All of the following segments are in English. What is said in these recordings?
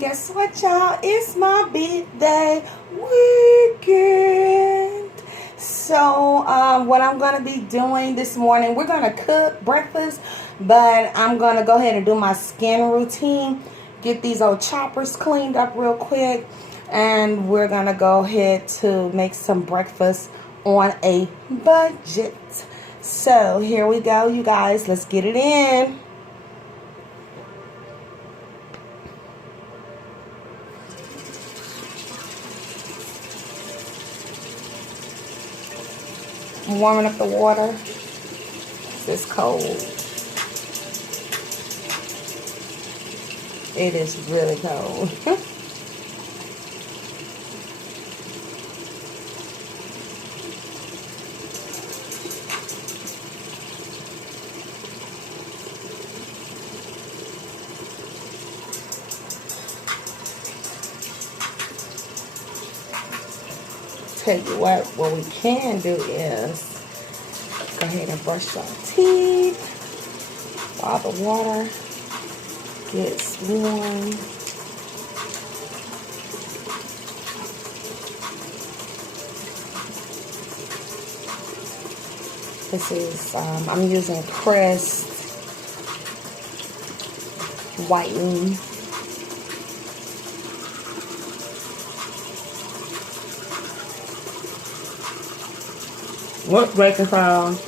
guess what, y'all? It's my big day weekend. So, what I'm going to be doing this morning, we're going to cook breakfast, but I'm going to go ahead and do my skin routine, get these old choppers cleaned up real quick, and we're going to go ahead to make some breakfast on a budget. So, here we go, you guys. Let's get it in. I'm warming up the water. It's cold. It is really cold. Tell you what we can do is go ahead and brush your teeth while the water gets warm. This is, I'm using Crest whitening. What breaking sound?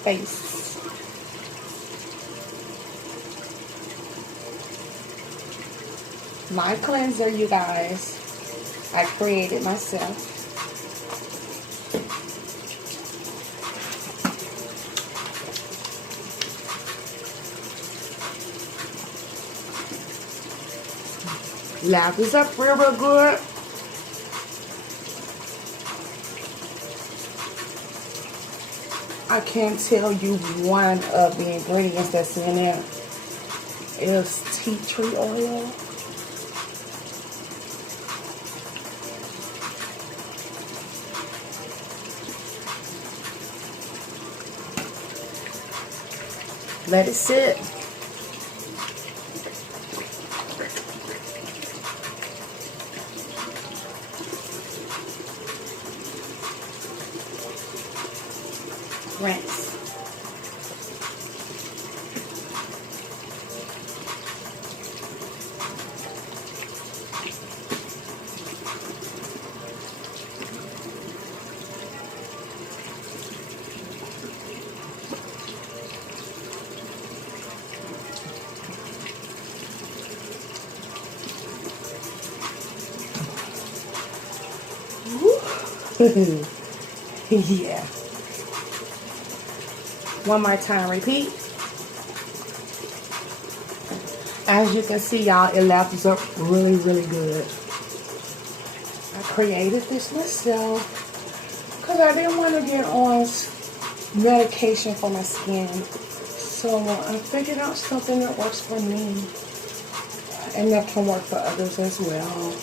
Face. My cleanser, you guys, I created myself. Lap this up real good. I can't tell you one of the ingredients that's in there is tea tree oil. Let it sit. Yeah. One more time, repeat. As you can see, y'all, it lathers up really, really good. I created this myself because I didn't want to get on medication for my skin. So I figured out something that works for me and that can work for others as well.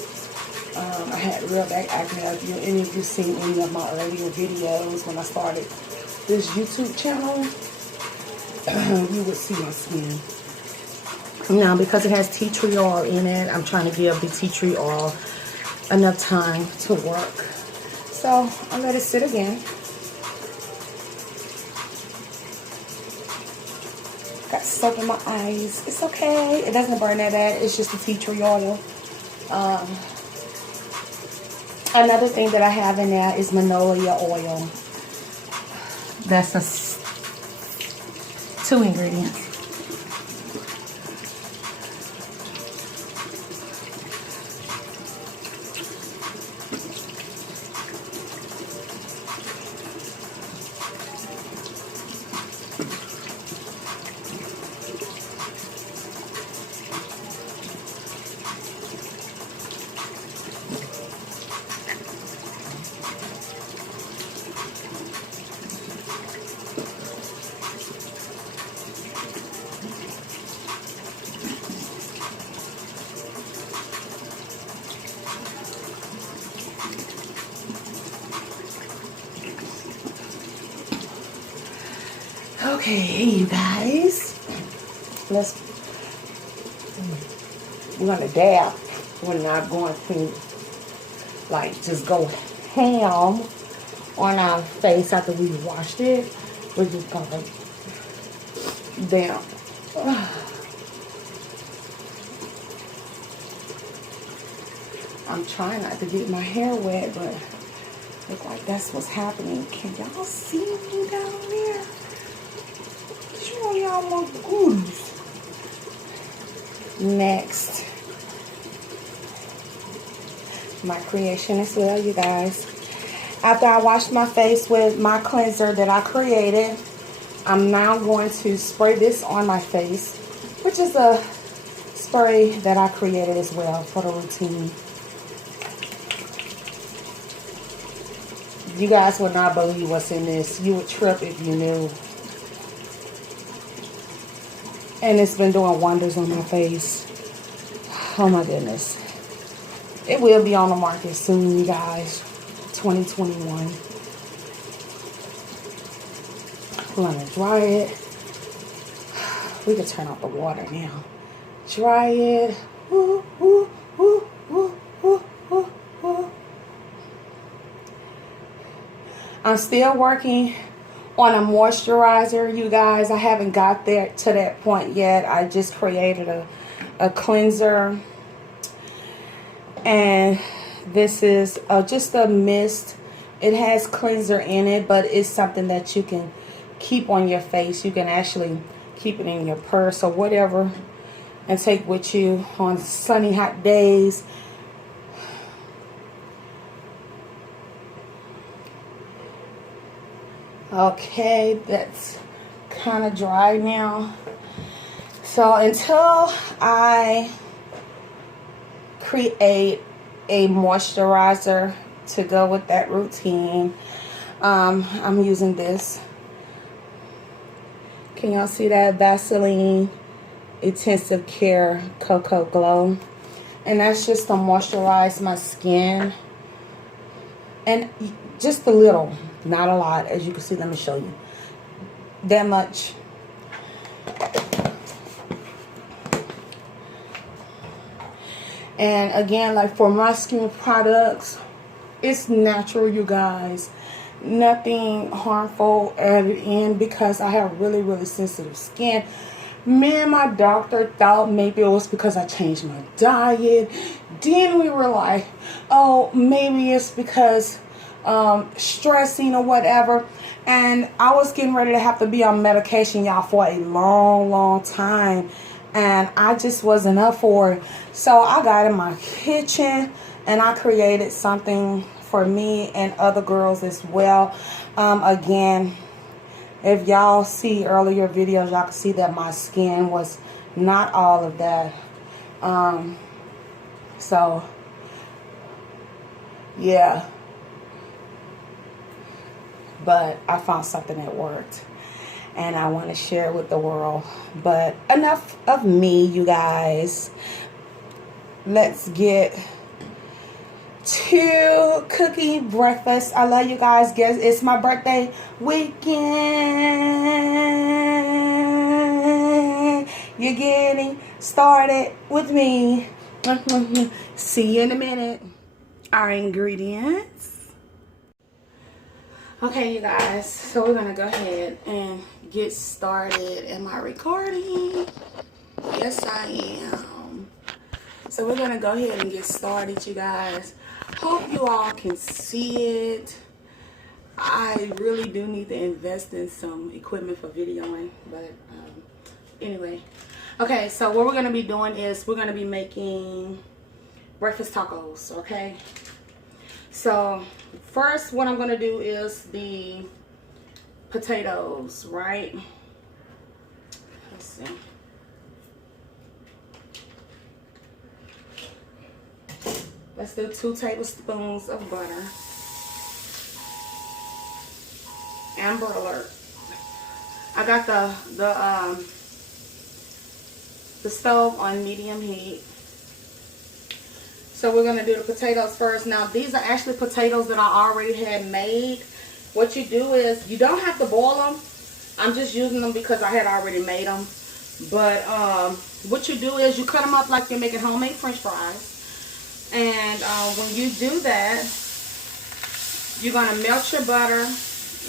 I had real bad acne. If any of you seen any of my earlier videos when I started this YouTube channel, you would see my skin. Now, because it has tea tree oil in it, I'm trying to give the tea tree oil enough time to work. So I'll let it sit again. Got soap in my eyes. It's okay. It doesn't burn that bad. It's just the tea tree oil. Another thing that I have in there is magnolia oil. That's 2 ingredients. Okay, you guys, we're gonna dab. We're not going to like just go ham on our face after we washed it. We're just gonna dab. I'm trying not to get my hair wet, but looks like that's what's happening. Can y'all see me down there? Show y'all more goodies. Next, my creation as well, you guys. After I washed my face with my cleanser that I created, I'm now going to spray this on my face, which is a spray that I created as well for the routine. You guys would not believe what's in this. You would trip if you knew. And it's been doing wonders on my face. Oh my goodness. It will be on the market soon, you guys. 2021. We're going to dry it. We can turn off the water now. Dry it. Ooh, ooh, ooh, ooh, ooh, ooh, ooh. I'm still working on a moisturizer, you guys. I haven't got there to that point yet. I just created a cleanser, and this is just a mist. It has cleanser in it, but it's something that you can keep on your face. You can actually keep it in your purse or whatever and take with you on sunny hot days. Okay, that's kind of dry now. So until I create a moisturizer to go with that routine, I'm using this. Can y'all see that? Vaseline Intensive Care Cocoa Glow. And that's just to moisturize my skin. And just a little. Not a lot, as you can see. Let me show you. That much. And again, like for my skin products, it's natural, you guys. Nothing harmful added in because I have really, really sensitive skin. Me and my doctor thought maybe it was because I changed my diet. Then we were like, oh, maybe it's because stressing or whatever. And I was getting ready to have to be on medication, y'all, for a long time, and I just wasn't up for it. So I got in my kitchen and I created something for me and other girls as well. Again, if y'all see earlier videos, y'all can see that my skin was not all of that. So yeah, but I found something that worked and I want to share it with the world. But enough of me, you guys. Let's get to cooking breakfast. I love you guys. Guess it's my birthday weekend. You're getting started with me. See you in a minute. Our ingredients. Okay, you guys. So we're gonna go ahead and get started. Am I recording? Yes, I am. So we're gonna go ahead and get started, you guys. Hope you all can see it. I really do need to invest in some equipment for videoing, but anyway. Okay, so what we're gonna be doing is we're gonna be making breakfast tacos, okay? So first what I'm gonna do is the potatoes, right? Let's see. Let's do 2 tablespoons of butter. Amber alert. I got the stove on medium heat. So we're gonna do the potatoes first. Now these are actually potatoes that I already had made. What you do is you don't have to boil them. I'm just using them because I had already made them. But what you do is you cut them up like you're making homemade French fries. And when you do that, you're going to melt your butter,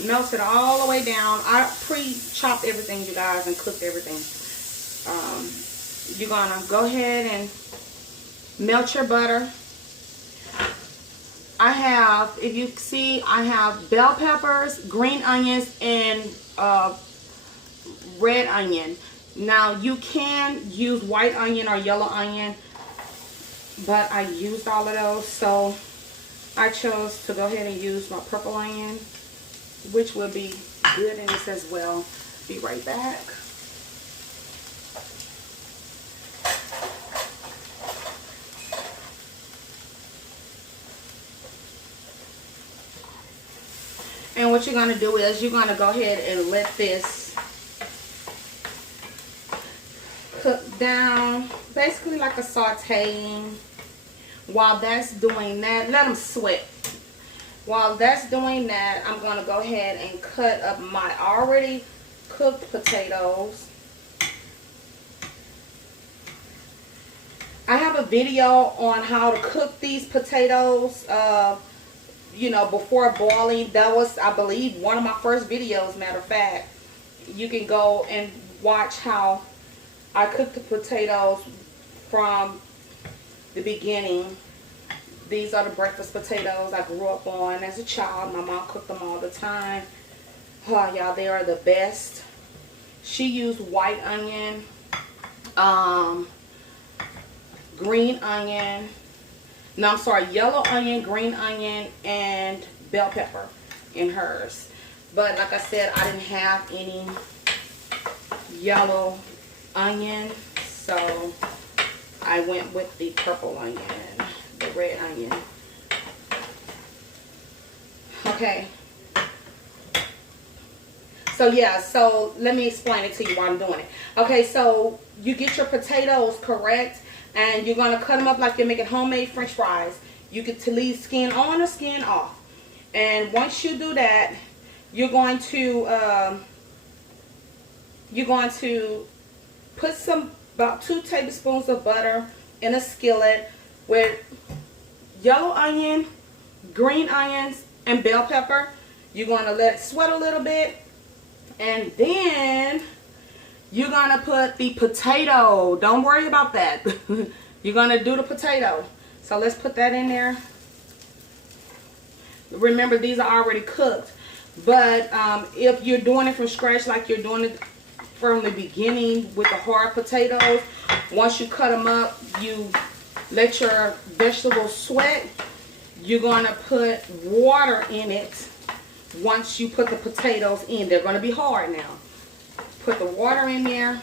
melt it all the way down. I pre-chopped everything, you guys, and cooked everything. You're going to go ahead and melt your butter. I have, if you see, I have bell peppers, green onions, and red onion. Now, you can use white onion or yellow onion, but I used all of those, so I chose to go ahead and use my purple onion, which will be good in this as well. Be right back. And what you're going to do is you're going to go ahead and let this cook down, basically like a sauteing. While that's doing that, let them sweat. While that's doing that, I'm going to go ahead and cut up my already cooked potatoes. I have a video on how to cook these potatoes, you know, before boiling. That was, I believe, one of my first videos, matter of fact. You can go and watch how I cook the potatoes from the beginning. These are the breakfast potatoes I grew up on as a child. My mom cooked them all the time. Oh, y'all, they are the best. She used white onion, green onion, no, I'm sorry, yellow onion, green onion, and bell pepper in hers. But like I said, I didn't have any yellow onion, so I went with the purple onion, the red onion. Okay. So yeah, so let me explain it to you while I'm doing it. Okay, so you get your potatoes correct, and you're going to cut them up like you're making homemade French fries. You get to leave skin on or skin off. And once you do that, you're going to put about 2 tablespoons of butter in a skillet with yellow onion, green onions, and bell pepper. You're going to let it sweat a little bit, and then you're going to put the potato. Don't worry about that. You're going to do the potato. So let's put that in there. Remember, these are already cooked. But if you're doing it from scratch, like you're doing it from the beginning with the hard potatoes, once you cut them up, you let your vegetables sweat. you're going to put water in it once you put the potatoes in. They're going to be hard now. Put the water in there.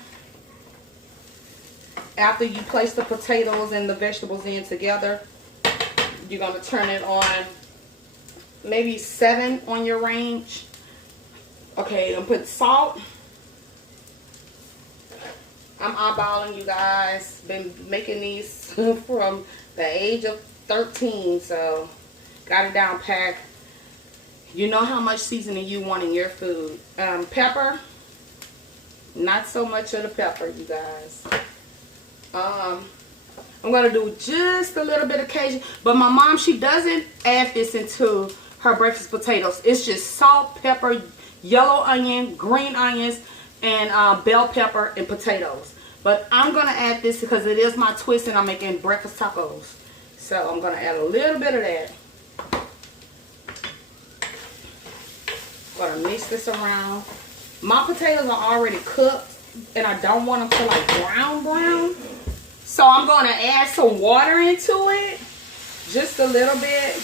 After you place the potatoes and the vegetables in together, you're going to turn it on maybe 7 on your range. Okay, and put salt. I'm eyeballing, you guys. Been making these from the age of 13, so got it down pat. You know how much seasoning you want in your food. Pepper, not so much of the pepper, you guys. I'm gonna do just a little bit of Cajun, but my mom, she doesn't add this into her breakfast potatoes. It's just salt, pepper, yellow onion, green onions, and bell pepper and potatoes. But I'm gonna add this because it is my twist and I'm making breakfast tacos. So I'm gonna add a little bit of that. Gonna mix this around. My potatoes are already cooked and I don't want them to like brown. So I'm gonna add some water into it, just a little bit.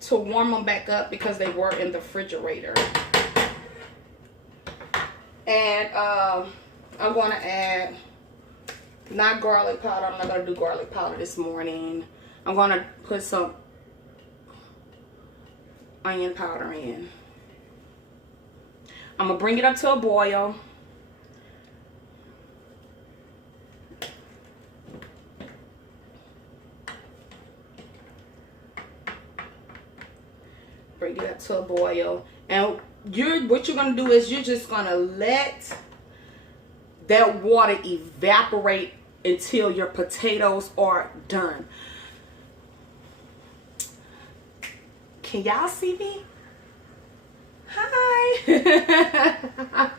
To warm them back up because they were in the refrigerator. And I'm going to add, not garlic powder. I'm not going to do garlic powder this morning. I'm going to put some onion powder in. I'm going to bring it up to a boil. Bring it up to a boil. And what you're going to do is you're just going to let that water evaporate until your potatoes are done. Can y'all see me? Hi.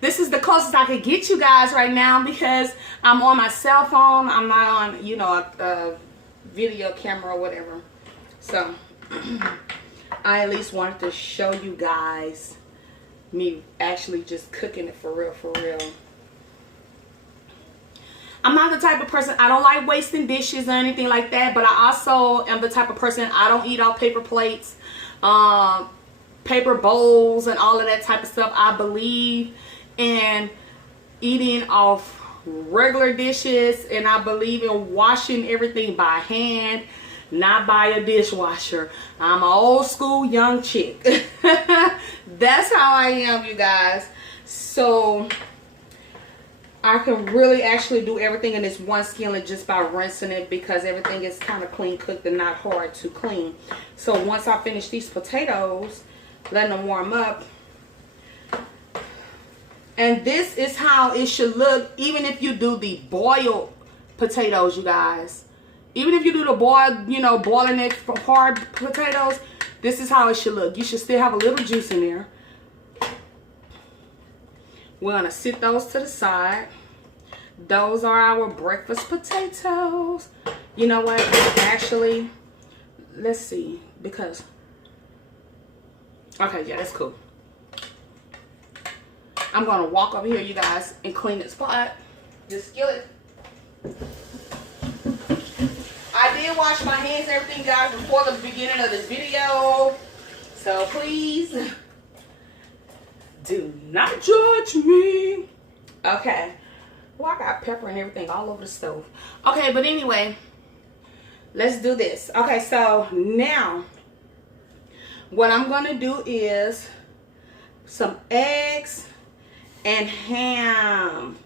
This is the closest I could get you guys right now because I'm on my cell phone. I'm not on, you know, a video camera or whatever. So I at least wanted to show you guys me actually just cooking it for real. I'm not the type of person, I don't like wasting dishes or anything like that, but I also am the type of person, I don't eat off paper plates, paper bowls and all of that type of stuff. I believe in eating off regular dishes, and I believe in washing everything by hand, not by a dishwasher. I'm an old school young chick. That's how I am, you guys. So I can really actually do everything in this one skillet just by rinsing it because everything is kind of clean cooked and not hard to clean. So once I finish these potatoes, letting them warm up, and this is how it should look even if you do the boiled potatoes, you guys. Even if you do the boiled, you know, boiling it for hard potatoes, this is how it should look. You should still have a little juice in there. We're going to sit those to the side. Those are our breakfast potatoes. You know what? Actually, let's see. Because, okay, yeah, that's cool. I'm going to walk over here, you guys, and clean this pot. This skillet. I did wash my hands and everything, guys, before the beginning of this video. So please do not judge me. Okay. Well, I got pepper and everything all over the stove. Okay, but anyway, let's do this. Okay, so now what I'm going to do is some eggs and ham.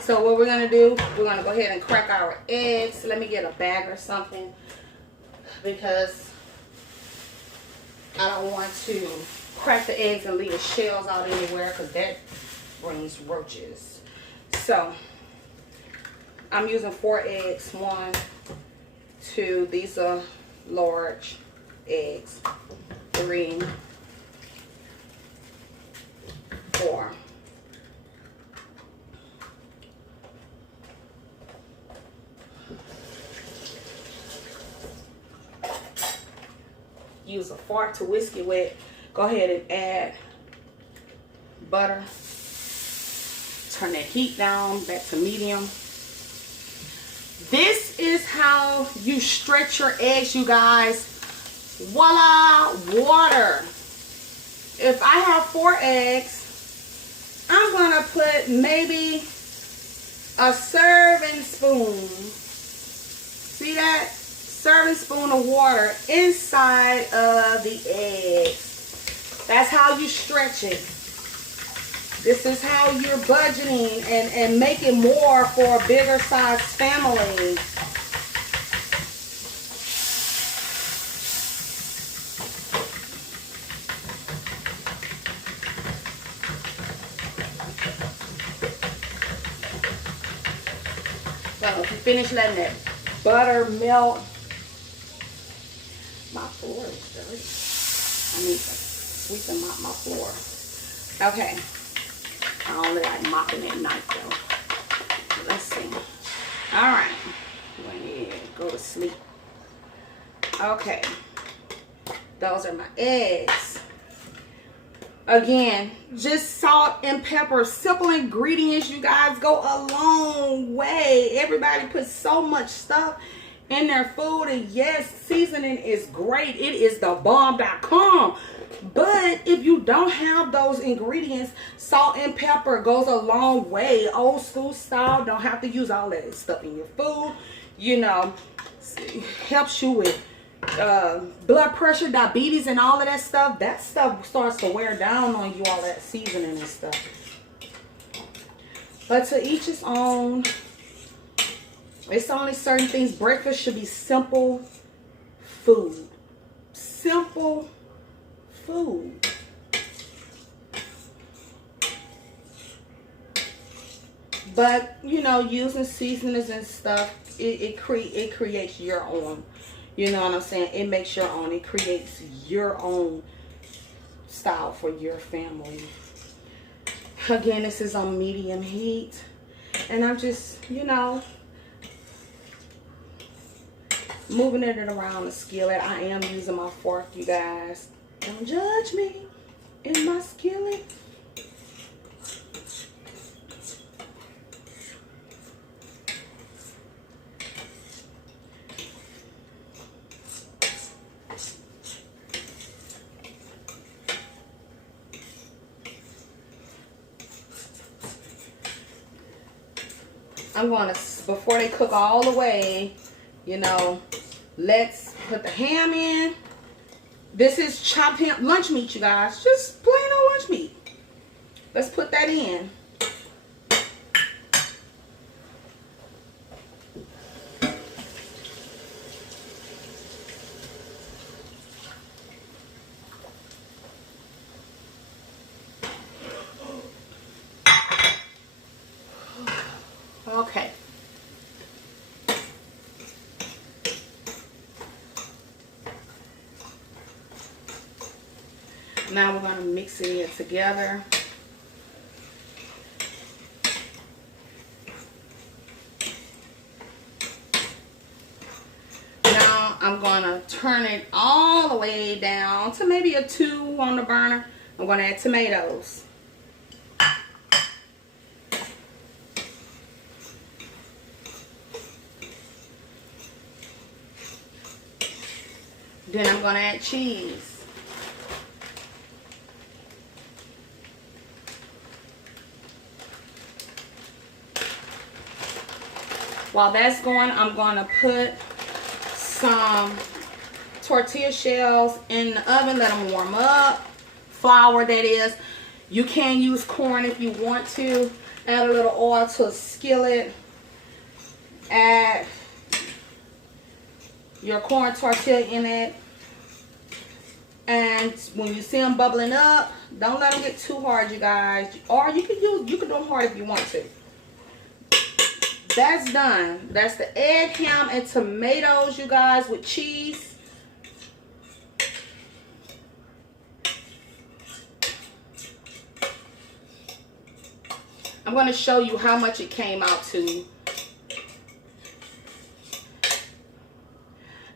So what we're going to do, we're going to go ahead and crack our eggs. Let me get a bag or something because I don't want to crack the eggs and leave the shells out anywhere because that brings roaches. So I'm using 4 eggs. 1, 2, these are large eggs. 3, 4. Use a fork to whisk it wet. Go ahead and add butter. Turn that heat down back to medium. This is how you stretch your eggs, you guys. Voila, water. If I have 4 eggs, I'm gonna put maybe a serving spoon. See that? Serving spoon of water inside of the eggs. That's how you stretch it. This is how you're budgeting and making more for a bigger size family. So if you finish letting that butter melt, my floor is dirty. I need to sweep and mop my floor. Okay. I only like mopping at night though. Let's see. Alright. Go ahead. Go to sleep. Okay. Those are my eggs. Again, just salt and pepper. Simple ingredients, you guys, go a long way. Everybody puts so much stuff in their food. And yes, seasoning is great. It is the bomb.com. But if you don't have those ingredients, salt and pepper goes a long way. Old school style. Don't have to use all that stuff in your food. You know, helps you with blood pressure, diabetes, and all of that stuff. That stuff starts to wear down on you, all that seasoning and stuff. But to each his own. It's only certain things. Breakfast should be simple food. Simple food. But, you know, using seasonings and stuff, it creates your own. You know what I'm saying? It makes your own. It creates your own style for your family. Again, this is on medium heat. And I'm just, you know, moving it around the skillet. I am using my fork, you guys. Don't judge me in my skillet. I'm going to, before they cook all the way, you know, let's put the ham in. This is chopped ham, lunch meat, you guys. Just plain old lunch meat. Let's put that in. Okay. Now we're going to mix it in together. Now I'm going to turn it all the way down to maybe a 2 on the burner. I'm going to add tomatoes. Then I'm going to add cheese. While that's going, I'm going to put some tortilla shells in the oven. Let them warm up. Flour, that is. You can use corn if you want to. Add a little oil to a skillet. Add your corn tortilla in it. And when you see them bubbling up, don't let them get too hard, you guys. Or you can do them hard if you want to. That's done. That's the egg, ham, and tomatoes, you guys, with cheese. I'm going to show you how much it came out to.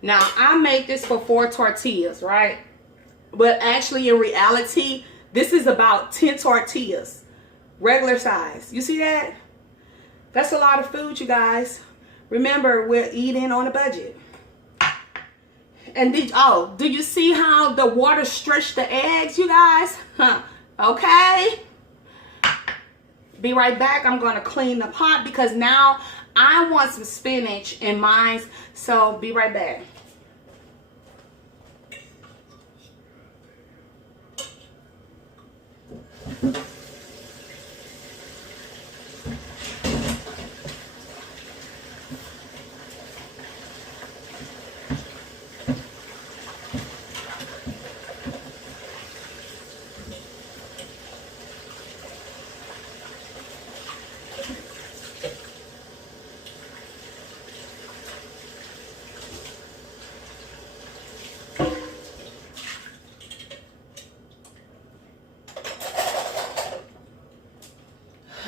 Now, I made this for 4 tortillas, right? But actually, in reality, this is about 10 tortillas. Regular size. You see that? That's a lot of food, you guys. Remember, we're eating on a budget. And do you see how the water stretched the eggs, you guys? Huh. Okay. Be right back. I'm going to clean the pot because now I want some spinach in mine. So be right back.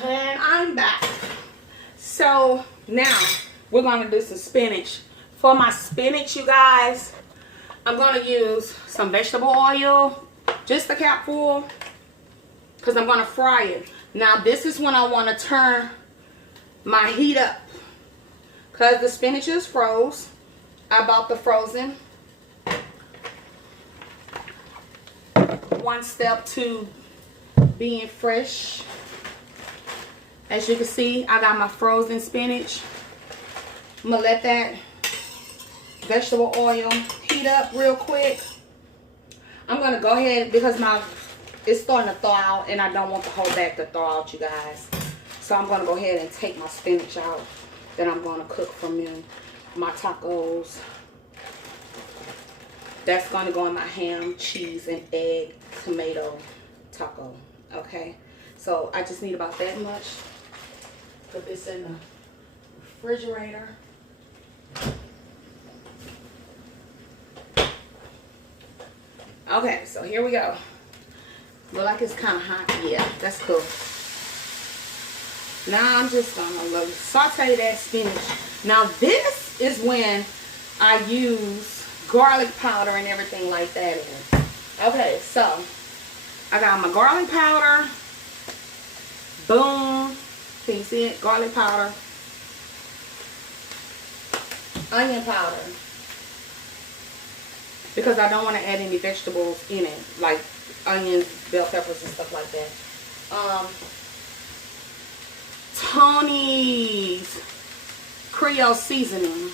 And I'm back. So now we're going to do some spinach. For my spinach, you guys, I'm going to use some vegetable oil, just a cap full, because I'm going to fry it. Now this is when I want to turn my heat up, because the spinach is froze. I bought the frozen. One step to being fresh. As you can see, I got my frozen spinach. I'm going to let that vegetable oil heat up real quick. I'm going to go ahead because it's starting to thaw out and I don't want the whole bag to thaw out, you guys. So I'm going to go ahead and take my spinach out. Then I'm going to cook for me my tacos. That's going to go in my ham, cheese, and egg tomato taco. Okay. So I just need about that much. Put this in the refrigerator. Okay, so here we go. Look like it's kind of hot. Yeah, that's cool. Now I'm just gonna saute that spinach. Now this is when I use garlic powder and everything like that in. Okay, so I got my garlic powder. Boom. Can you see it? Garlic powder. Onion powder. Because I don't want to add any vegetables in it. Like onions, bell peppers, and stuff like that. Tony's Creole seasoning.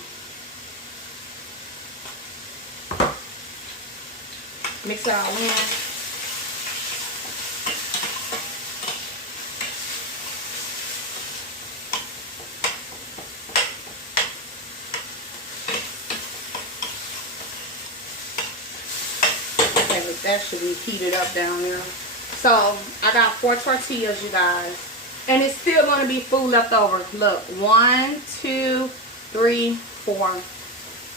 Mix it all in. That should be heated up down there. So I got 4 tortillas, you guys, and it's still going to be food left over. Look, 1, 2, 3, 4.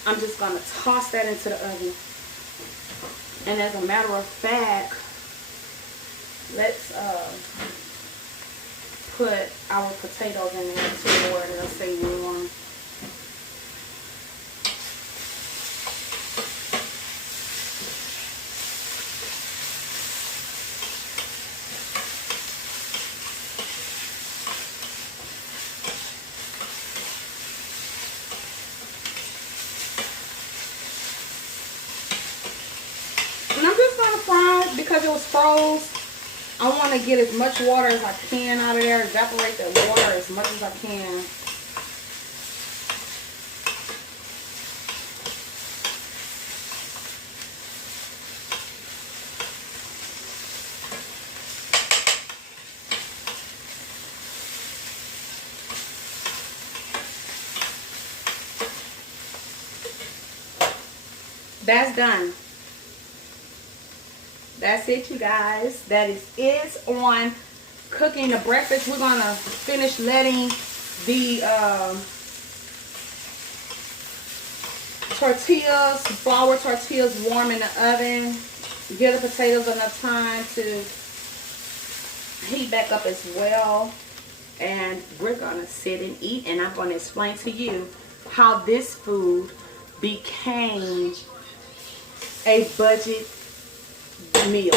I'm just going to toss that into the oven. And as a matter of fact, let's put our potatoes in there too, where they'll stay warm. Because it was froze, I want to get as much water as I can out of there, evaporate that water as much as I can. That's done. That's it, you guys. That is it on cooking the breakfast. We're going to finish letting the tortillas, flour tortillas warm in the oven. Give the potatoes enough time to heat back up as well. And we're going to sit and eat. And I'm going to explain to you how this food became a budget meal.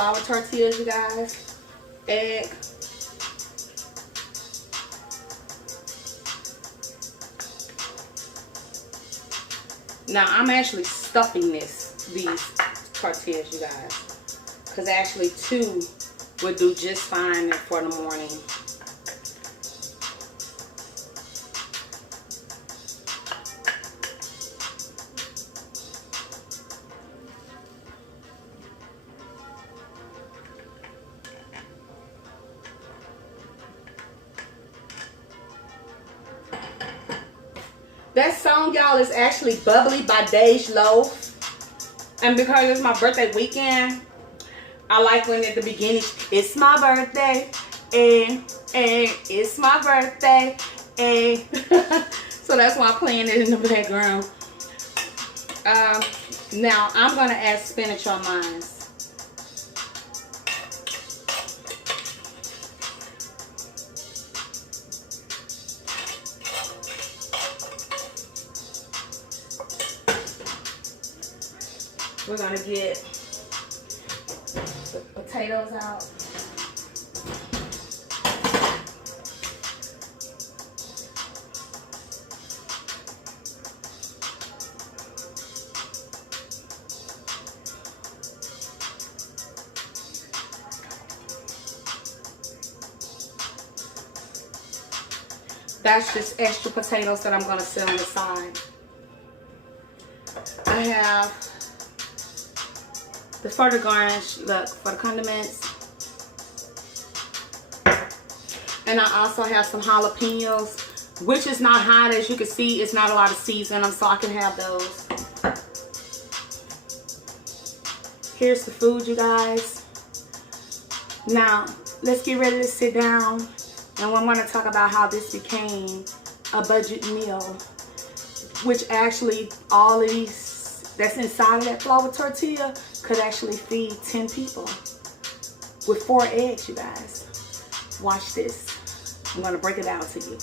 flour tortillas, you guys. Egg. Now I'm actually stuffing these tortillas, you guys, because actually 2 would do just fine for the morning. That song, y'all, is actually Bubbly by Dej Loaf. And because it's my birthday weekend, I like when at the beginning, it's my birthday, and it's my birthday, and so that's why I'm playing it in the background. Now, I'm going to add spinach on mine. We're going to get the potatoes out. That's just extra potatoes that I'm going to set on the side. I have the further garnish, look, for the condiments. And I also have some jalapenos, which is not hot. As you can see, it's not a lot of seeds in them, so I can have those. Here's the food, you guys. Now, let's get ready to sit down. And I'm going to talk about how this became a budget meal, which actually all of these that's inside of that flour tortilla could actually feed 10 people with 4 eggs, you guys. Watch this. I'm going to break it down to you.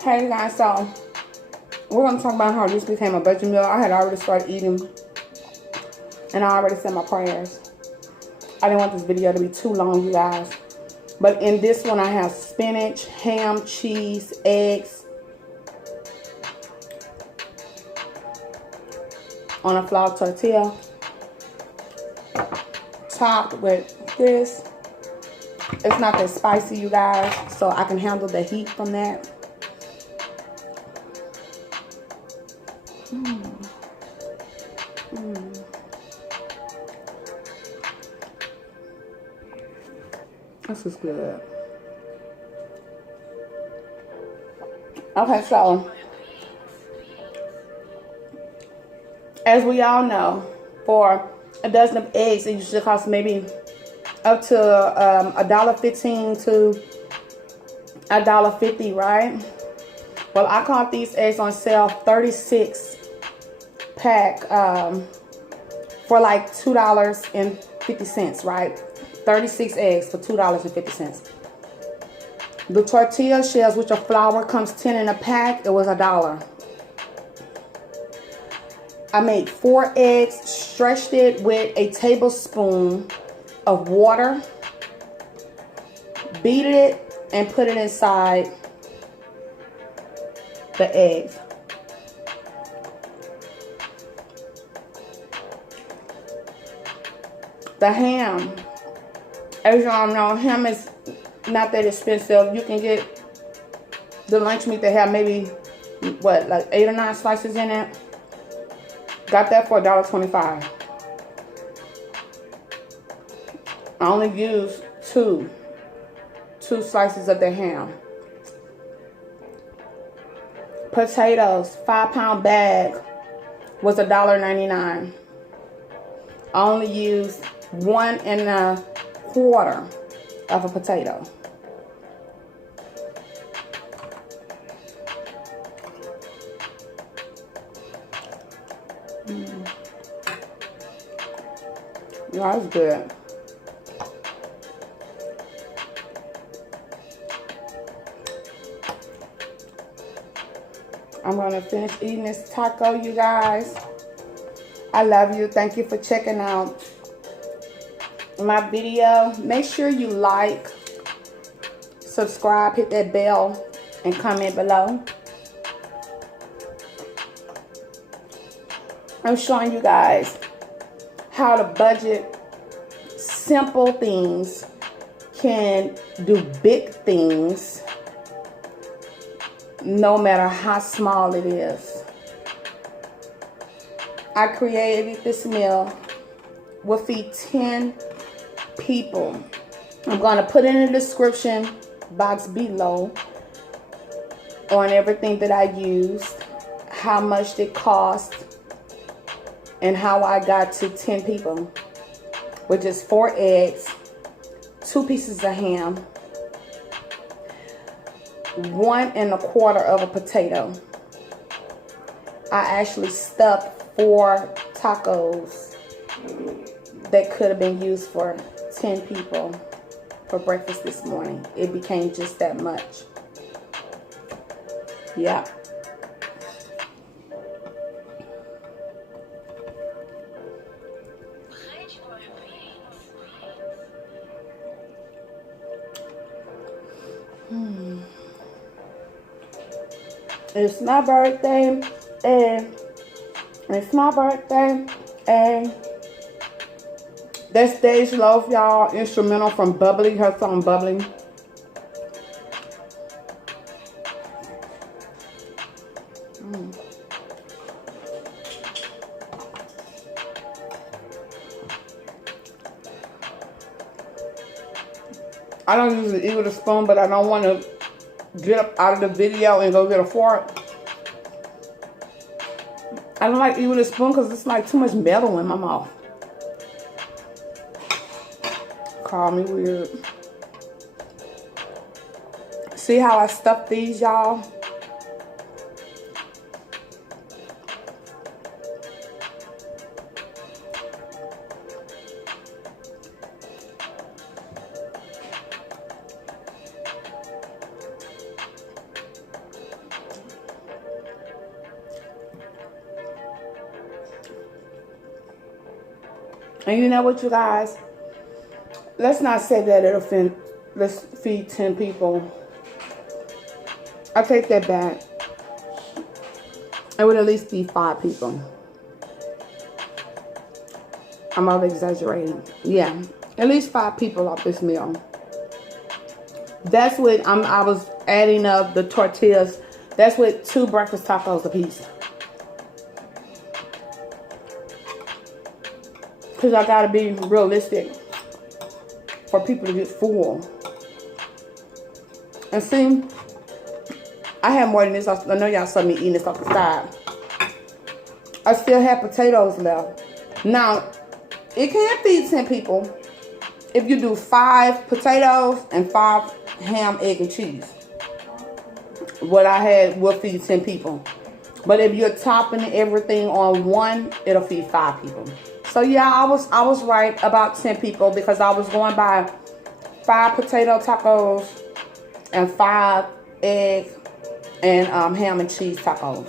Hey guys, so we're going to talk about how this became a budget meal. I had already started eating and I already said my prayers. I didn't want this video to be too long, you guys. But in this one I have spinach, ham, cheese, eggs on a flour tortilla, topped with this. It's not that spicy, you guys, so I can handle the heat from that. This is good. Okay, so as we all know, for a dozen of eggs, it usually costs maybe up to $1.15 to $1.50, right? Well, I caught these eggs on sale, 36 pack, for like $2.50, right? 36 eggs for $2.50. The tortilla shells, which are flour, comes 10 in a pack. It was $1. I made 4 eggs, stretched it with a tablespoon of water, beat it, and put it inside the eggs. The ham, as y'all know, ham is not that expensive. You can get the lunch meat that have maybe, what, like 8 or 9 slices in it. Got that for $1.25. I only used two slices of the ham. Potatoes, 5-pound bag, was $1.99. I only used 1 1/4 of a potato. Yeah, it's good. I'm gonna finish eating this taco, you guys. I love you. Thank you for checking out my video. Make sure you like, subscribe, hit that bell, and comment below. I'm showing you guys how to budget simple things can do big things no matter how small it is. I created this meal will feed 10 people. I'm going to put in the description box below on everything that I used, how much it cost, and how I got to 10 people, which is 4 eggs, 2 pieces of ham, 1 1/4 of a potato. I actually stuffed 4 tacos that could have been used for 10 people for breakfast this morning. It became just that much. Yeah. It's my birthday, and it's my birthday, and that's Stage Loaf, y'all. Instrumental from Bubbly, her song Bubbly. I don't usually eat with a spoon, but I don't want to get up out of the video and go get a fork. I don't like eating with a spoon because it's like too much metal in my mouth. Call me weird. See how I stuffed these, y'all? And you know what, you guys? Let's not say that let's feed 10 people. I take that back. It would at least feed 5 people. I'm over exaggerating. Yeah, at least 5 people off this meal. That's what I was adding up the tortillas. That's with 2 breakfast tacos a piece. Because I gotta be realistic for people to get full. And see, I have more than this. I know y'all saw me eating this off the side. I still have potatoes left. Now, it can feed 10 people if you do 5 potatoes and 5 ham, egg, and cheese. What I had will feed 10 people. But if you're topping everything on 1, it'll feed 5 people. So yeah, I was right about 10 people because I was going by 5 potato tacos and 5 egg and ham and cheese tacos.